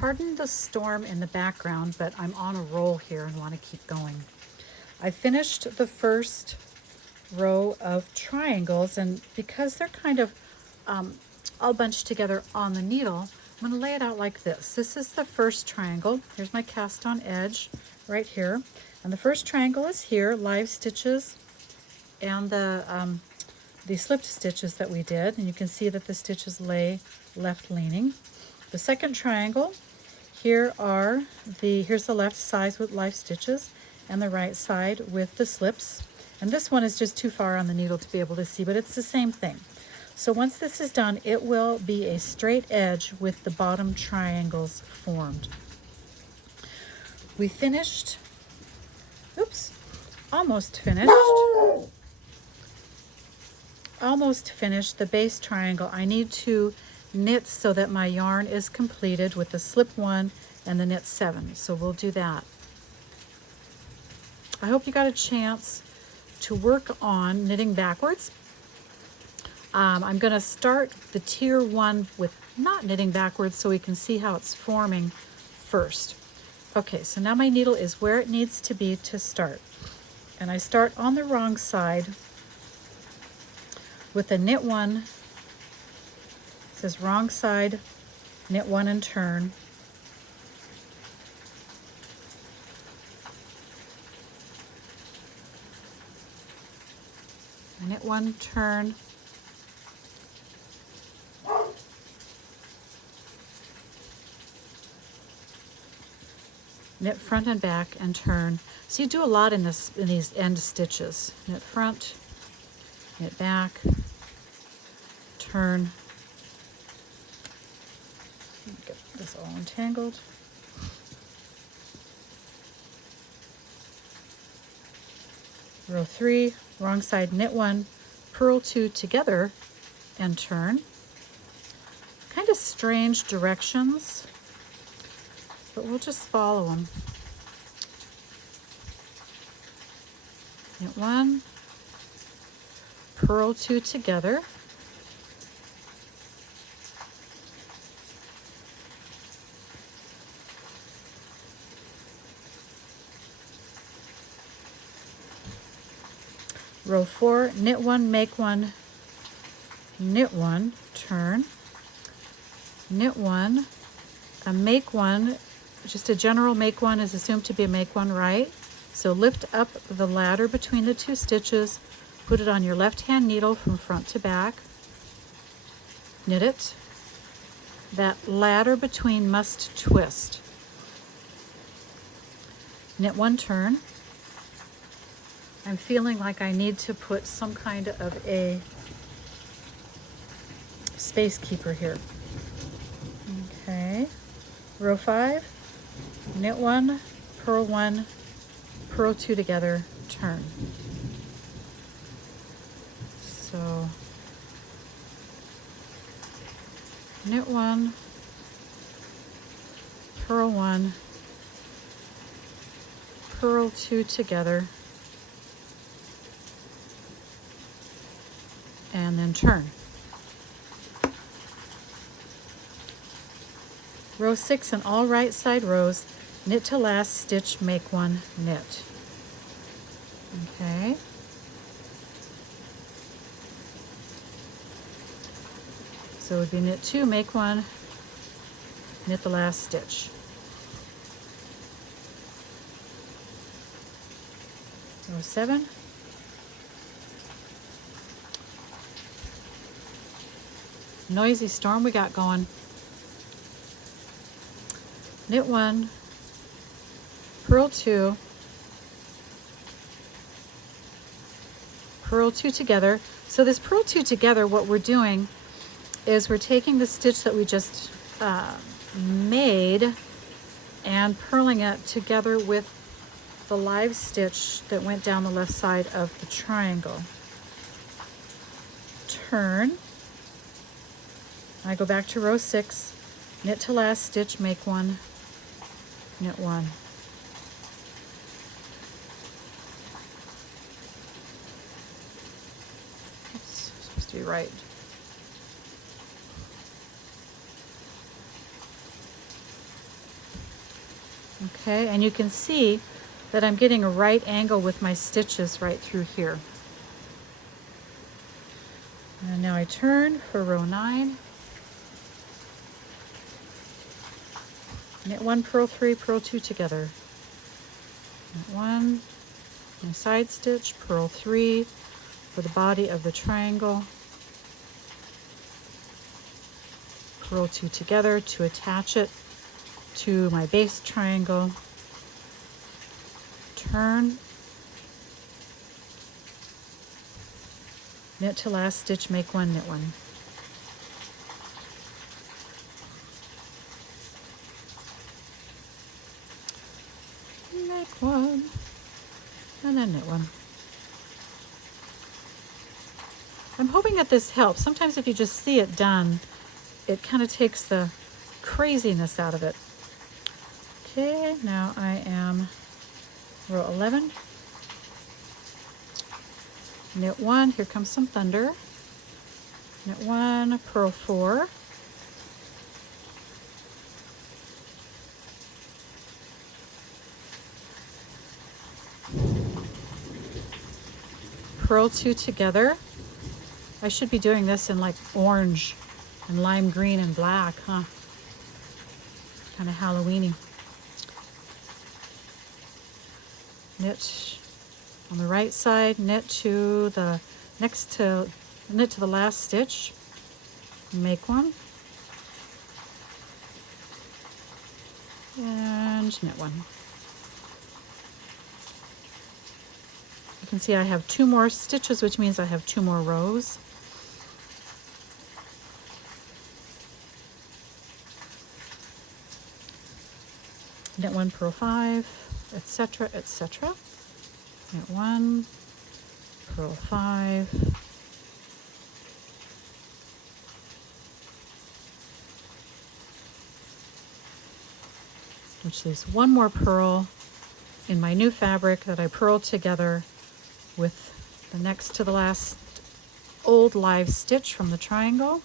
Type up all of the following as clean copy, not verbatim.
Pardon the storm in the background, but I'm on a roll here and want to keep going. I finished the first row of triangles, and because they're kind of all bunched together on the needle, I'm going to lay it out like this. This is the first triangle. Here's my cast on edge right here. And the first triangle is here, live stitches and the slipped stitches that we did. And you can see that the stitches lay left leaning. The second triangle, here's the left side with live stitches and the right side with the slips. And this one is just too far on the needle to be able to see, but it's the same thing. So once this is done, it will be a straight edge with the bottom triangles formed. We finished, almost finished the base triangle. I need to knit so that my yarn is completed with the slip 1 and the knit 7. So we'll do that. I hope you got a chance to work on knitting backwards. I'm going to start the tier 1 with not knitting backwards so we can see how it's forming first. Okay, so now my needle is where it needs to be to start. And I start on the wrong side with a knit 1. It says wrong side, knit 1 and turn. Knit 1, turn. Knit front and back and turn. So you do a lot in these end stitches. Knit front, knit back, turn. Get this all entangled. Row 3, wrong side, knit 1, purl 2 together and turn. Kind of strange directions, but we'll just follow them. Knit 1, purl 2 together. Row 4, knit 1, make 1, knit 1, turn, knit 1, a make 1, just a general make 1 is assumed to be a make 1 right. So lift up the ladder between the 2 stitches, put it on your left hand needle from front to back, knit it. That ladder between must twist. Knit 1, turn. I'm feeling like I need to put some kind of a space keeper here. Okay, row 5, knit 1, purl 2 together, turn. So knit 1, purl 1, purl 2 together, and then turn. Row 6 in all right side rows, knit to last stitch, make 1, knit. Okay. So it would be knit 2, make 1, knit the last stitch. Row 7. Noisy storm we got going. Knit 1, purl 2, purl 2 together. So this purl 2 together, what we're doing is we're taking the stitch that we just made and purling it together with the live stitch that went down the left side of the triangle. Turn. I go back to row 6, knit to last stitch, make 1, knit 1. It's supposed to be right. Okay, and you can see that I'm getting a right angle with my stitches right through here. And now I turn for row 9. Knit 1, purl 3, purl 2 together. Knit 1, my side stitch, purl 3 for the body of the triangle. Purl 2 together to attach it to my base triangle. Turn, knit to last stitch, make 1, knit 1. Make 1, and then knit 1. I'm hoping that this helps. Sometimes if you just see it done, it kind of takes the craziness out of it. Okay, now I am row 11. Knit 1, here comes some thunder. Knit 1, purl 4. Purl 2 together. I should be doing this in like orange and lime green and black, huh? Kind of Halloween-y. Knit on the right side, knit to the knit to the last stitch, make 1, and knit 1. You can see I have 2 more stitches, which means I have 2 more rows. Knit 1, purl 5, etc., etc. Knit 1, purl 5, which leaves 1 more purl in my new fabric that I purled together with the next to the last old live stitch from the triangle.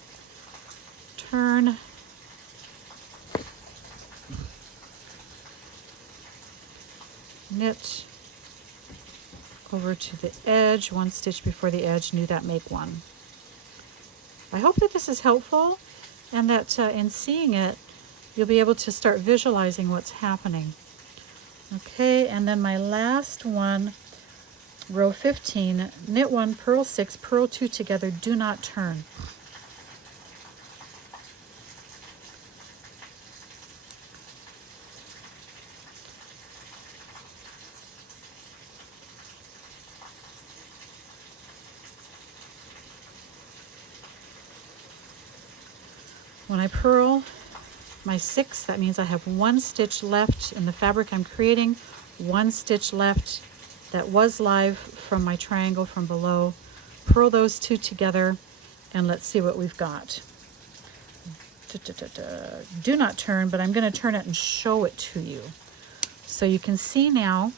Turn, knit over to the edge, 1 stitch before the edge, do that, make 1. I hope that this is helpful and that in seeing it, you'll be able to start visualizing what's happening. Okay, and then my last one, row 15, knit 1, purl 6, purl 2 together, do not turn. When I purl my 6, that means I have 1 stitch left in the fabric I'm creating, 1 stitch left that was live from my triangle from below. Purl those 2 together, and let's see what we've got. Do not turn, but I'm going to turn it and show it to you. So you can see now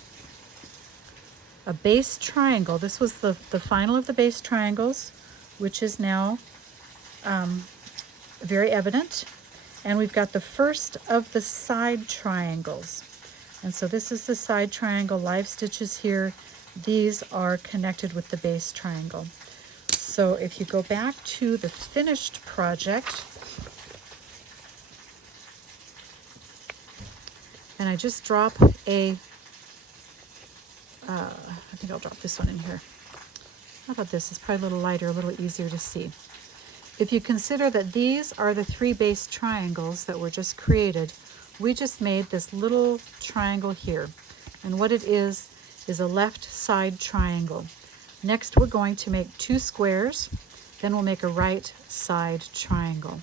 a base triangle. This was the final of the base triangles, which is now very evident. And we've got the first of the side triangles. And so this is the side triangle, live stitches here. These are connected with the base triangle. So if you go back to the finished project, and I just drop a, I think I'll drop this one in here. How about this? It's probably a little lighter, a little easier to see. If you consider that these are the 3 base triangles that were just created, we just made this little triangle here. And what it is a left side triangle. Next, we're going to make 2 squares, then we'll make a right side triangle.